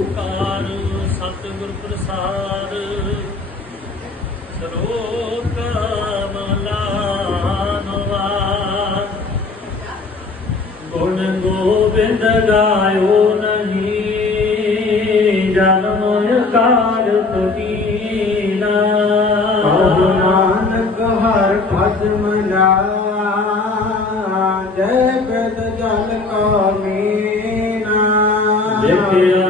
ਓੰਕਾਰ ਸਤਿਗੁਰ ਪ੍ਰਸਾਦ ਸਰੋਤ ਮਲਾ ਨਵਾ ਗੁਣ ਗੋਬਿੰਦ ਗਾਇਓ ਨਹੀਂ ਜਨਮ ਕਾਰ ਤੀਨਾ ਆਹੋ ਨਾਨਕ ਹਰ ਭਜ ਮਨਾ ਜੈ ਕਦ ਜਲ ਕਾ ਮੀਨਾ। ਦੇਖਿਆ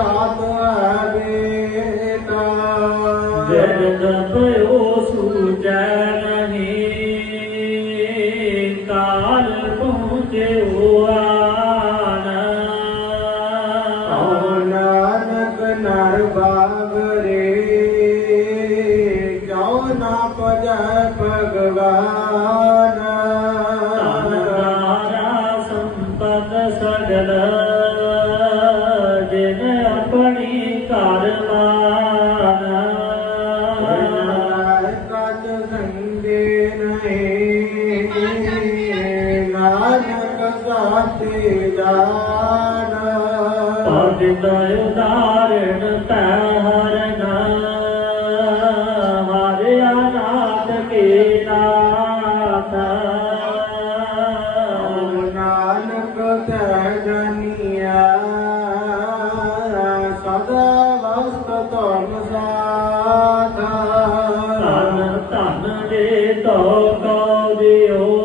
ਆਉਦ ਜਾਤ ਬੇਟਾ ਭਇਓ ਸੂਜੈ ਨਹੀਂ ਕਾਲ ਪਹੁੰਚਿਓ ਆਨ ਆਓ ਨਾਨਕ ਨਰ ਬਾਗਰੇ ਜਾਉ ਨਾ ਪਜੈ ਭਗਵਾਨ। ਜਾਨ। ਪਵਿੱਤ ਉਦਾਰਣ ਤੈ ਹਰਨਾ ਮਾਰਿਆ ਨਾਥ ਕੇ ਨਾਥ। ਨਾਨਕ ਤੈ ਜਨੀਆ ਸਦਾ ਵਸਤ ਤੁਮ ਸਾਥਾ ਧਨ ਧਨ ਦੇ ਤੋ ਕਉ ਦਿਓ।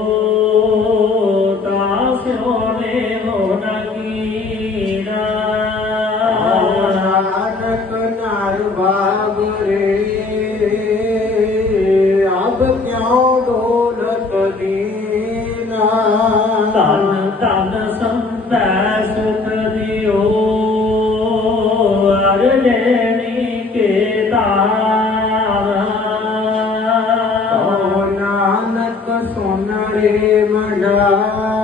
ਧਨ ਧਨ ਸੰਤੈ ਸੁਖ ਦਿਓ। ਅਰ ਲੈਣੀ ਕੇ ਦਾਨ ਓ ਨਾਨਕ ਸੁਨ ਰੇ ਮੰਡਾ